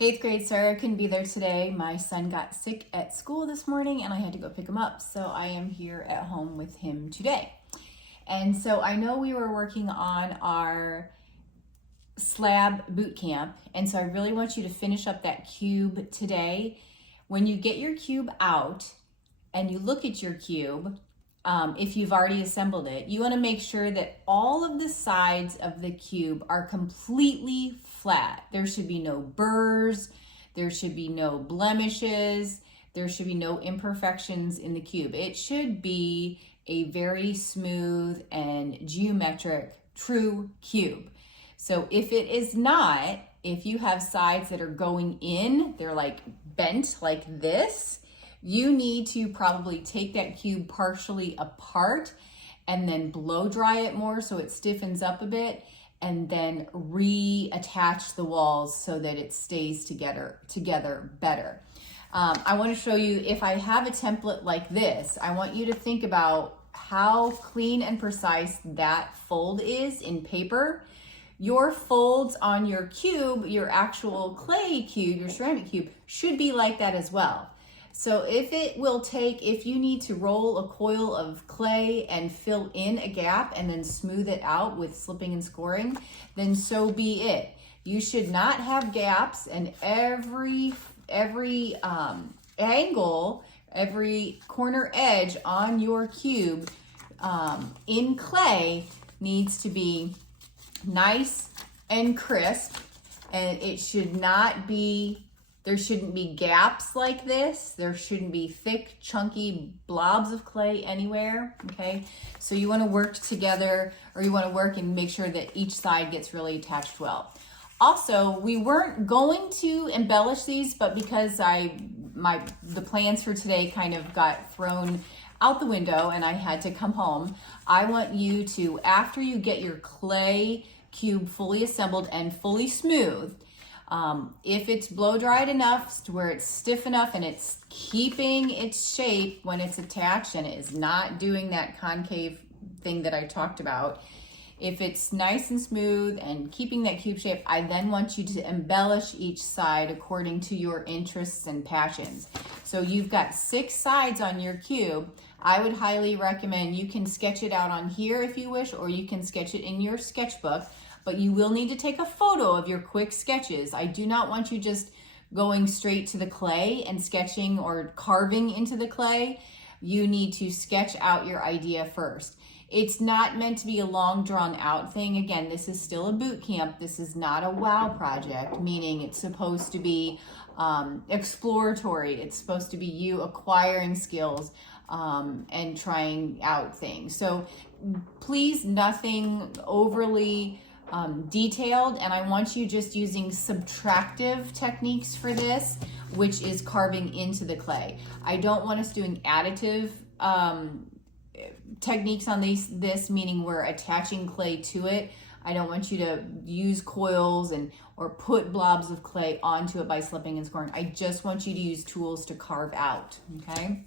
Eighth grade Sarah couldn't be there today. My son got sick at school this morning and I had to go pick him up. So I am here at home with him today. And so I know we were working on our slab boot camp. And so I really want you to finish up that cube today. When you get your cube out and you look at your cube, if you've already assembled it, you want to make sure that all of the sides of the cube are completely flat. There should be no burrs, there should be no blemishes, there should be no imperfections in the cube. It should be a very smooth and geometric, true cube. So if it is not, if you have sides that are going in, they're like bent like this, you need to probably take that cube partially apart and then blow dry it more so it stiffens up a bit, and then reattach the walls so that it stays together better. I want to show you, if I have a template like this, I want you to think about how clean and precise that fold is in paper. Your folds on your cube, your actual clay cube, your ceramic cube, should be like that as well. So if you need to roll a coil of clay and fill in a gap and then smooth it out with slipping and scoring, then so be it. You should not have gaps, and every angle, every corner edge on your cube in clay needs to be nice and crisp, and it should not be, there shouldn't be gaps like this. There shouldn't be thick, chunky blobs of clay anywhere, okay? So you wanna work together, or you wanna work and make sure that each side gets really attached well. Also, we weren't going to embellish these, but because the plans for today kind of got thrown out the window and I had to come home, I want you to, after you get your clay cube fully assembled and fully smooth, if it's blow dried enough to where it's stiff enough and it's keeping its shape when it's attached and it is not doing that concave thing that I talked about, if it's nice and smooth and keeping that cube shape, I then want you to embellish each side according to your interests and passions. So you've got 6 sides on your cube. I would highly recommend, you can sketch it out on here if you wish, or you can sketch it in your sketchbook, but you will need to take a photo of your quick sketches. I do not want you just going straight to the clay and sketching or carving into the clay. You need to sketch out your idea first. It's not meant to be a long drawn out thing. Again, this is still a boot camp. This is not a wow project, meaning it's supposed to be exploratory. It's supposed to be you acquiring skills and trying out things. So please, nothing overly detailed, and I want you just using subtractive techniques for this, which is carving into the clay. I don't want us doing additive techniques on this, meaning we're attaching clay to it. I don't want you to use coils or put blobs of clay onto it by slipping and scoring. I just want you to use tools to carve out, okay?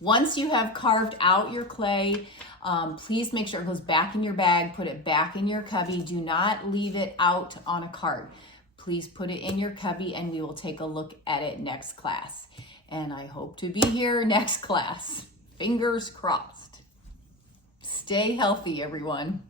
Once you have carved out your clay, please make sure it goes back in your bag, put it back in your cubby. Do not leave it out on a cart. Please put it in your cubby and we will take a look at it next class. And I hope to be here next class. Fingers crossed. Stay healthy, everyone.